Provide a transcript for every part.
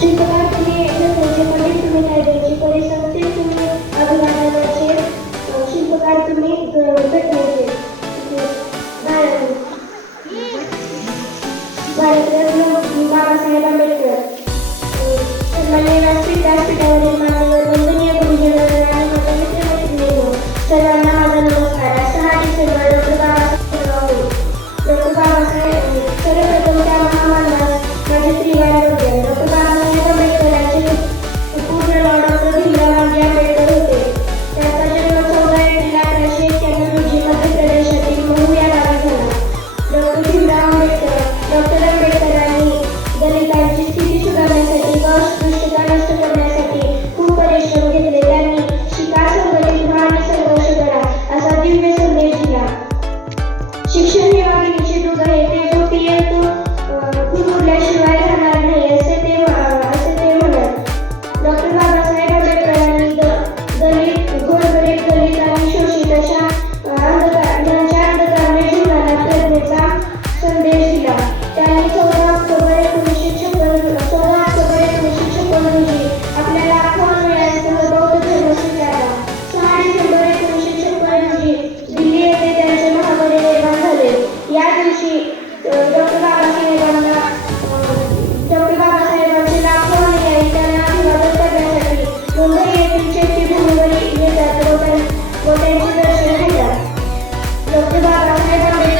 शिल्पकार तुम्ही नसायचे पंडित तुम्ही नाही द्यायचे परिसंस्थे तुम्ही अभिमानाचे शिल्पकार तुम्ही भेटायचे भारतरत्न बाबासाहेब आंबेडकर सन्माननीय व्यासपीठावरील मान्यवर वंदनीय गुरुजनांना आणि माझ्या मित्रमैत्रिणींनो सर्वांना माझा नमस्कार. 6 डिसेंबर डॉक्टर बाबासाहेब सर्वप्रथम त्या महामानवास माझे त्रिवार वंदन. डॉक्टर बाबासाहेब आंबेडकरांचे पूर्ण नाव डॉक्टर भीमराव आंबेडकर होते. त्यांचा जन्म 14 एप्रिल 1891 रोजी मध्य प्रदेशातील महू या गावी झाला. डॉक्टर भीमराव डॉक्टर आंबेडकरांनी दलितांची स्थिती सुधारण्यासाठी व अस्पृश्यता नष्ट करण्यासाठी खूप परिश्रम घेतले. त्यांनी शिका, संघटित व्हा आणि संघर्ष करा असा दिव्य संदेश दिला. शिक्षण हे वाघिणीचे दूध आहे, ते जो पियेल तो कुरकुरल्याशिवाय राहणार नाही असे ते म्हणत. डॉक्टर बाबासाहेब आंबेडकरांनी दलित, गोरगरीब दलित आणि शोषित अशा ज्यांच्या अंधकारने जीवनाला प्रज्ञेचा संदेश दिला. त्यांनी 14 ऑक्टोबर 1956 रोजी आपल्या लाखो अनुयायांसह बौद्ध धर्म स्वीकारला. 6 डिसेंबर 1956 रोजी दिल्ली येथे त्यांचे महापरिनिर्वाण झाले. या दिवशी डॉक्टर बाबासाहेबांचे लाखो अनुयायी त्यांना अभिवादन करण्यासाठी मुंबई येथील चैत्यभूमीवर येतात व त्यांचे दर्शन घेतात. डॉक्टर बाबासाहेबांना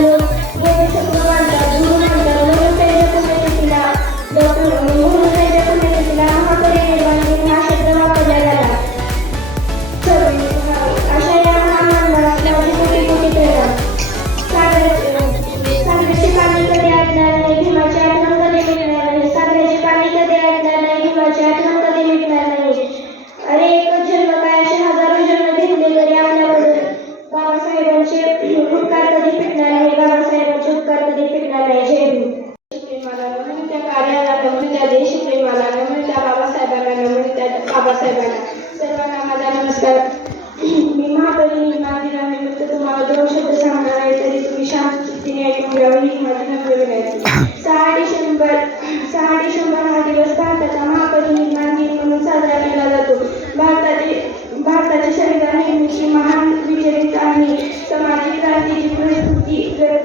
लोक बोधिसत्व मानतात, गुरु मानतात म्हणून त्यांच्या पुण्यतिथीला महापरिनिर्वाण दिन हा शब्द वापरला गेला. अशा या महामानवास माझे कोटी कोटी प्रणाम. सागराचे पाणी कधी आटणार नाही, भीमाची आठवण कधी मिटणार नाही. सागराचे पाणी कधी आटणार नाही, भीमाची आठवण कधी मिटणार नाही. अरे एकच जन्म काय, असे हजारो जन्म घेतले तरी आपल्याबद्दल बाबासाहेबांचे उपकार कधी फिटणार नाही. बाबासाहेबांचे उपकार कधी फिटणार नाही. जय भीम. प्रेमाला नमन त्या कार्याला, नमन त्या देशप्रेमाला, नमन त्या बाबासाहेबांना, नमन त्या बाबासाहेबांना. सर्वांना माझा नमस्कार. मी महापरिनिर्वाण दिनानिमित्त तुम्हाला 2 शब्द सांगणार आहे, तरी तुम्ही शांत चित्तीने ऐकून घ्यावे ही माझी नम्र विनंती. 6 डिसेंबर हा दिवस भारताचा महापरिनिर्वाण दिन म्हणून साजरा केला जातो. भारताचे संविधान निर्मिती महान विचारित आणि सामाजिक क्रांतीची प्रस्तुती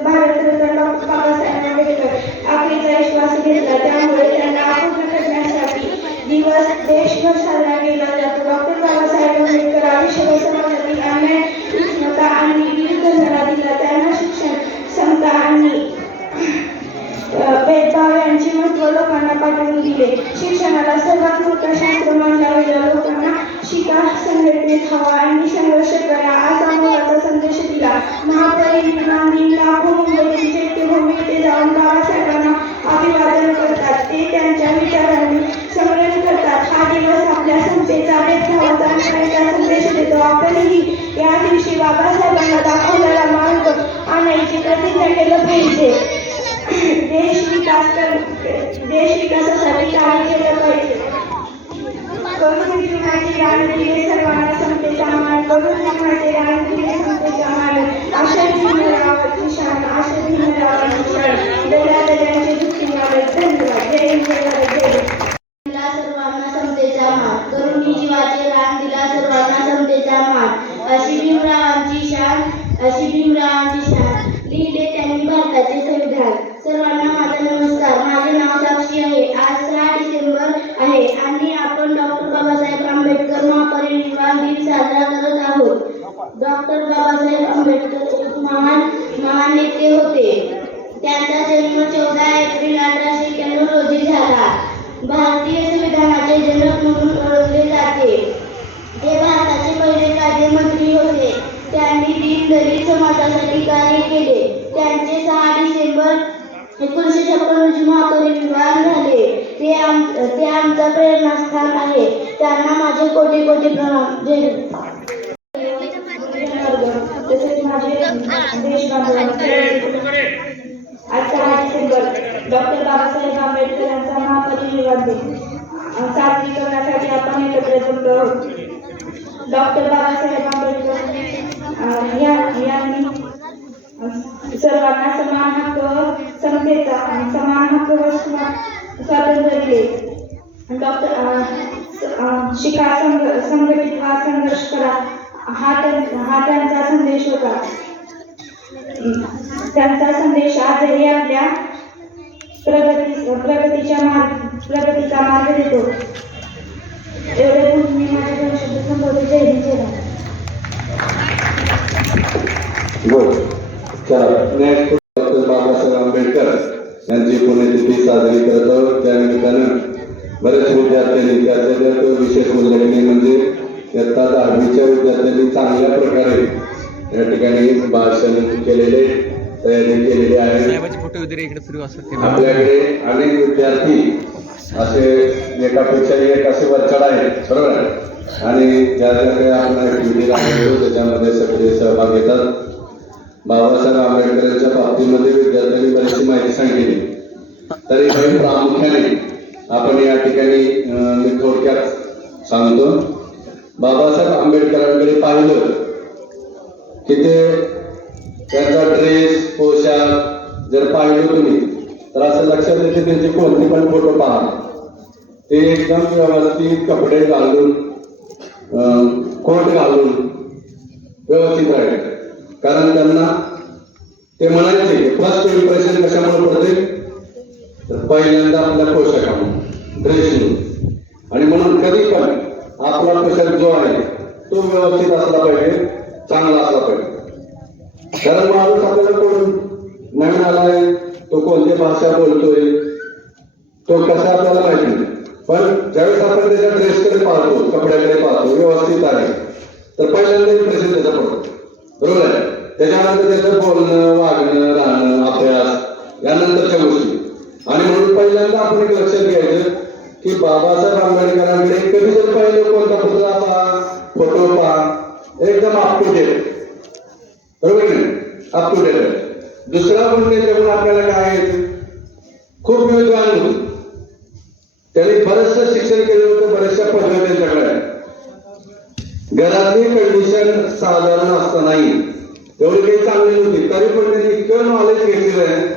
भारतरत्न डॉक्टर बाबासाहेब आंबेडकर आखरीचा विश्वास घेतला. त्यामुळे त्यांना अपूर्ण करण्यासाठी दिवस देशभर साजरा केला जातो. डॉक्टर बाबासाहेब आंबेडकर आयुष्यभर समाजातील अन्याय, उष्णता आणि विविध लढा दिला. त्यांना शिक्षण, समता आणि भेदभाव यांचे महत्त्व लोकांना पाठवून दिले. शिक्षणाला सर्वात मोठा शास्त्र मानला गेला. लोकांना शिका, संघटनेत हवा आणि संघर्ष करा असा मोलाचा संदेश दिला. महापरिनिर्वाण दिन लाखो मुंबईतील चैत्यभूमी येथे जाऊन बाबासाहेबांना अभिवादन करतात. ते त्यांच्या विचारांनी संग्रह करतात. हा दिवस आपल्या समतेचा, भेदभावाचा अन्यायाचा संदेश देतो. आपणही या दिवशी बाबासाहेबांना दाखवलेला मार्ग आणायची प्रतिज्ञा केलं पाहिजे. देश विकासासाठी कार्य केलं पाहिजे. करून जीवनाची रान दिले सर्वांना समतेचा मान, करून जीवनाचे रान दिले समतेचा मान. आशा भीमरावाची शान, आशा भीमरावाची शान, दल्यादल्यांचे दुःखी नावे. धन्यवाद. जय हिंद, जय हिंद. सर्वांना समतेचा मान, करून जीवाचे रान दिला सर्वांना समतेचा मान. अशी भीमरावांची शान, अशी भीमरावांची शान. लिहिले त्यांनी भारताचे संविधान. सर्वांना माझा नमस्कार. माझे नाव साक्षी आहे. आज 6 डिसेंबर आहे आणि आपण डॉक्टर बाबासाहेब आंबेडकर महापरिनिर्वाण दिन साजरा करत आहोत. डॉक्टर बाबासाहेब आंबेडकर एक महान नेते होते. त्यांचा जन्म 14 एप्रिल 1891 रोजी झाला. भारतीय संविधानाचे जनक म्हणून ओळखले जाते. ते भारताचे पहिले कायदेमंत्री होते. त्यांनी दीनदलित समाजासाठी कार्य केले. त्यांचे 6 डिसेंबर 1956 रोजी महापरिनिर्वाण झाले. ते आमचं प्रेरणास्थान आहे. त्यांना माझे कोटी कोटी प्रणाम. जय हिंद. तसेच माझे देशबांधव आज 6 डिसेंबर डॉक्टर बाबासाहेब आंबेडकर यांचा महापरिनिर्वाण दिन साजरी करण्यासाठी आपण एकत्र जमलो आहोत. डॉक्टर बाबासाहेब आंबेडकर यांनी सर्वांना समान हक्क स्वातंत्र्य डॉक्टर शिका संघटित व्हा संघर्ष करा हा त्यांचा संदेश होता. त्यांचा संदेश आजही आपल्या प्रगतीचा मार्ग देतो. एवढे बोलून मी माझे 2 शब्द संपवते. जय हिंद, जय भारत. डॉक्टर बाबासाहेब आंबेडकर यांची पुण्यतिथी साजरी करत आहोत. त्या निमित्तानं बरेच विद्यार्थ्यांनी त्याच्यात विशेष उल्लेखनीय म्हणजे इयत्ता 10वीच्या विद्यार्थ्यांनी चांगल्या प्रकारे या ठिकाणी भाषण केलेले तयारी केलेली आहे. आपल्याकडे अनेक विद्यार्थी असे एकापेक्षा एक असे वरचढ आहेत, बरोबर आहे, आणि ज्या ज्या काही आपण ऍक्टिव्हिटी राहतो त्याच्यामध्ये सक्रिय सहभाग घेतात. बाबासाहेब आंबेडकरांच्या बाबतीमध्ये विद्यार्थ्यांनी बरीचशी माहिती सांगितली. तरी काही प्रामुख्याने आपण या ठिकाणी मी थोडक्यात सांगतो. बाबासाहेब आंबेडकरांकडे पाहिलं की ते त्यांचा ड्रेस पोशाख जर पाहिलं तुम्ही तर असं लक्षात येते त्यांचे कोणते पण फोटो पहा, ते एकदम व्यवस्थित कपडे घालून कोट घालून व्यवस्थित राहिले. कारण त्यांना ते म्हणायचे की फर्स्ट इम्प्रेशन कशामुळे पडते तर पहिल्यांदा आपल्या पोशाखामुळे, ड्रेसमुळे. आणि म्हणून कधी पण आपला पोशाख जो आहे तो व्यवस्थित असला पाहिजे, चांगला असला पाहिजे. कारण माणूस आपल्याला कोण नवीन आलाय, तो कोणती भाषा बोलतोय, तो कसा आपल्याला माहिती नाही. पण ज्यावेळेस आपण त्याच्या ड्रेसकडे पाहतो, कपड्याकडे पाहतो, व्यवस्थित आहे तर पहिल्यांदा इम्प्रेशन त्याचा पडतो, बरोबर आहे. त्याच्यानंतर त्याचं बोलणं, वागणं, राहणं, अभ्यास यानंतरच्या गोष्टी. आणि म्हणून पहिल्यांदा आपण एक लक्षात घ्यायचं की बाबासाहेब आंबेडकरांकडे कधी जर पाहिलं कोणता पुतळा पहा, फोटो पहा, एकदम अप टू डेट, बरोबर की नाही, अप टू डेट. दुसरा गुण त्याच्याकडून आपल्याला काय येतं, खूप विद्वान होते. त्यांनी बरंचसं शिक्षण केलं होतं, बऱ्याचशा पदव्या त्यांच्याकडे आहे. घरातली कंडिशन साधारण असतानाही एवढी काही चांगली नव्हती, तरी पण त्यांनी इतकं नॉलेज घेतलेलं आहे.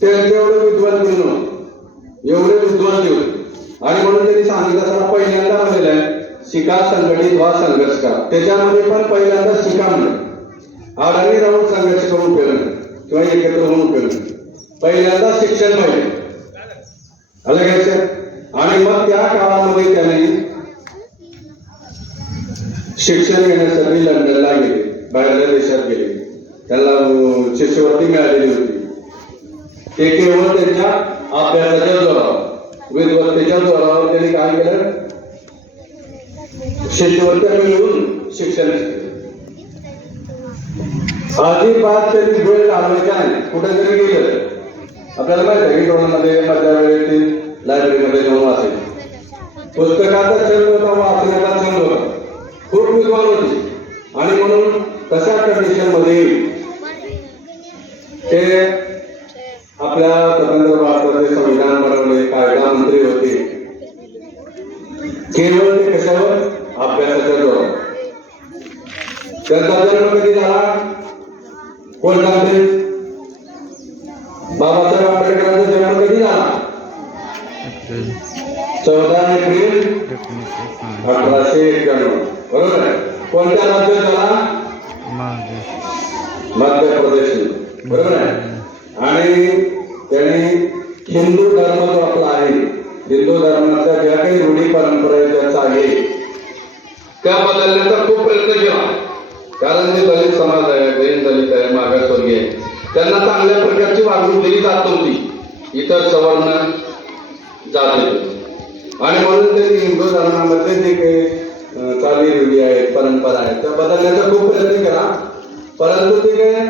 त्यांचे एवढे विद्वान केलं, एवढे विद्वान केलं. आणि म्हणून त्यांनी सांगितलं असताना पहिल्यांदा म्हणलेलं आहे शिका संघटित व्हा संघर्ष करा. त्याच्यामध्ये पण पहिल्यांदा शिका म्हणजे आडाणी राहून संघर्ष करून उपयोग नाही किंवा एकत्र होऊन उपयोग नाही. पहिल्यांदा शिक्षण पाहिजे, आलं घ्यायचं. आणि मग त्या काळामध्ये त्याने शिक्षण घेण्यासाठी लंडनला गेले, बाहेरच्या देशात गेले. त्याला शिष्यवृत्ती मिळालेली होती. ते केवळ त्यांच्या अभ्यासाच्या जोरावर, विद्वत्तेच्या जोरावर त्यांनी काय केलं, शिष्यवृत्त्या मिळवून शिक्षण घेतलं. अजिबात त्यांनी वेळ घालवायचा नाही. कुठे जरी गेलं, आपल्याला माहिती आहे की मध्ये मधल्या वेळेत लायब्ररीमध्ये जाऊन वाचायचे, पुस्तकाचा छंद होता, वाचण्याचा छंद होता, खूप विद्वान होते. आणि म्हणून तशा कंडिशन मध्ये ते आपल्या स्वतंत्र भारताचे संविधान बनवले, कायदा मंत्री होते. केवळ ते कशावर, अभ्यासाच्या जोरावर. त्यांचा जन्म कधी झाला, कोण सांगते, बाबासाहेब आंबेडकरांचा जन्म कधी झाला, 14 एप्रिल 1891, बरोबर आहे. कोणत्या राज्यात झाला, मध्य प्रदेश, बरोबर आहे. आणि त्यांनी हिंदू धर्म जो आपला आहे, हिंदू धर्माच्या ज्या काही रूढी परंपरा ज्याचा आहे त्या बदलण्याचा खूप प्रयत्न केला. कारण जे दलित समाज आहे, जैन दलित आहे, मागासवर्गीय आहे, त्यांना चांगल्या प्रकारची वागणूक दिली जात नव्हती, इतर सवर्ण जाती. आणि म्हणून त्यांनी हिंदू धर्मामध्ये जे काही चाली रूढी आहेत, परंपरा आहेत, त्या बदलण्याचा खूप प्रयत्न केला. परंतु ते काय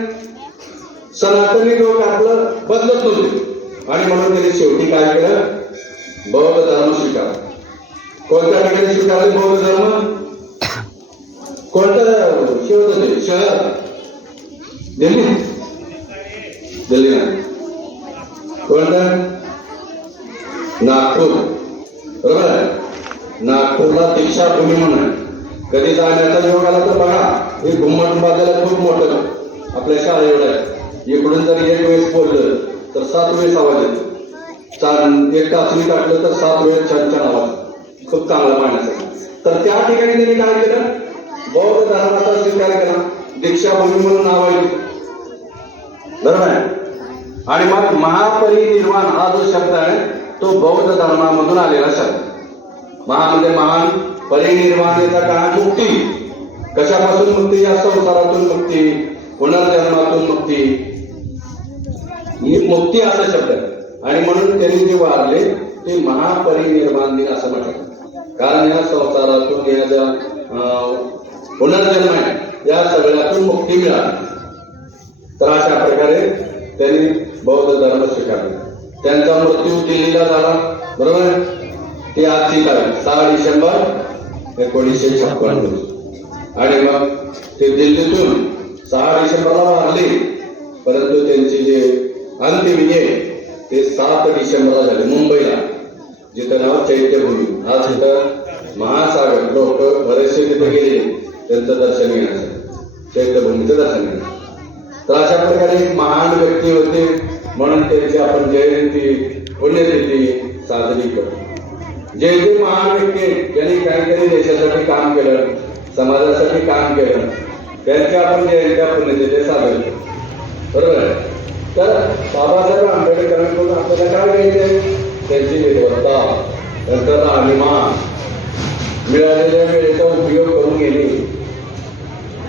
सनातनी लोक आपलं बदलत नव्हते. आणि म्हणून त्यांनी शेवटी काय केलं, बौद्ध धर्म स्वीकारला. कोणत्या ठिकाणी स्वीकारले बौद्ध धर्म, कोणतं शेवट शहर, दिल्ली, दिल्ली ना, कोणतं, नागपूर, बरोबर आहे. नागपूरला दीक्षाभूमी म्हणून कधी जाण्याचा योग आला तर बघा, हे घुमट बाजारात खूप मोठं आपल्या शाळा एवढं आहे. इकडून जर एक वेळेस बोललं तर 7 वेळेस आवाज येतो. एक तासणी टाकलं तर 7 वेळ छान छान आवाज, खूप चांगला पाहण्यासाठी. तर त्या ठिकाणी त्यांनी काय केलं, बौद्ध धर्माचा स्वीकार केला, दीक्षाभूमी म्हणून नाव आहे, बरोबर आहे. आणि मग महापरिनिर्वाण हा जो शब्द आहे तो बौद्ध धर्मामधून आलेला शब्द. महा म्हणजे महान, परिनिर्वाण याचा काय, मुक्ती. कशापासून मुक्ती, या संसारातून मुक्ती, पुनर्जन्मातून मुक्ती, ही मुक्ती असा शब्द आहे. आणि म्हणून त्यांनी जे वारले ते महापरिनिर्वाण दिन असं म्हटलं. कारण या संसारातून या ज्या पुनर्जन्म आहे या सगळ्यातून मुक्ती मिळाली. तर अशा प्रकारे त्यांनी बौद्ध धर्म स्वीकारला. त्यांचा मृत्यू दिल्लीला झाला, बरोबर आहे. ती आजची तारीख 6 डिसेंबर 1956. आणि मग ते दिल्लीतून 6 डिसेंबरला वारले, परंतु त्यांची जे अंत्यविधी ते 7 डिसेंबरला झाले मुंबईला, जिथं नाव चैत्यभूमी. आज तिथं महासागर, लोक बरेचसे तिथे गेले त्यांचं दर्शन घेण्यासाठी, चैत्यभूमीचं दर्शन घेण्यासाठी. तर अशा प्रकारे एक महान व्यक्ती होते, म्हणून त्यांची आपण जयंती, पुण्यतिथी साजरी करतो. जे जे महान व्यक्ती ज्यांनी काहीतरी देशासाठी काम केलं, समाजासाठी काम केलं, त्यांच्या आपण जयंत्या, पुण्यतिथी साजरी करतो, बरोबर आहे. तर बाबासाहेब आंबेडकरांकडून आपल्याला काय घ्यायचंय, त्यांची विद्वत्ता, त्यांचा राहणीमान, मिळालेल्या वेळेचा उपयोग करून घेणे,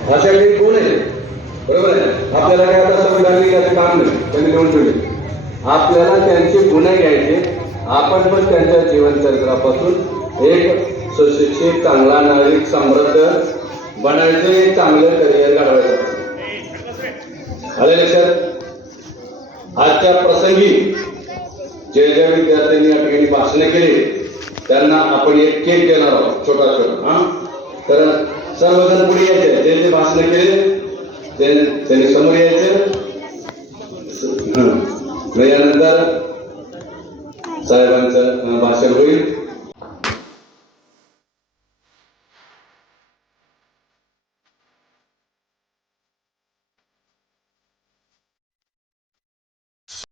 अशा काही गुण आहे, बरोबर आहे. आपल्याला काय आता संविधान लिहिण्याचं काम नाही, त्यांनी लिहून ठेवले. आपल्याला त्यांची गुण घ्यायचे, आपण पण त्यांच्या जीवनचरित्रापासून एक सुशिक्षित, चांगला नागरिक, समृद्ध बनायचे, एक चांगलं करिअर घडवायचं. आले लक्षात. आजच्या प्रसंगी जे जे विद्यार्थ्यांनी या ठिकाणी भाषण केली त्यांना आपण एक केक देणार आहोत, छोटा छोटा. तर सर्वजण पुढे यायचे, जे जे भाषण केले त्यांनी समोर यायचे. यानंतर साहेबांचं भाषण होईल.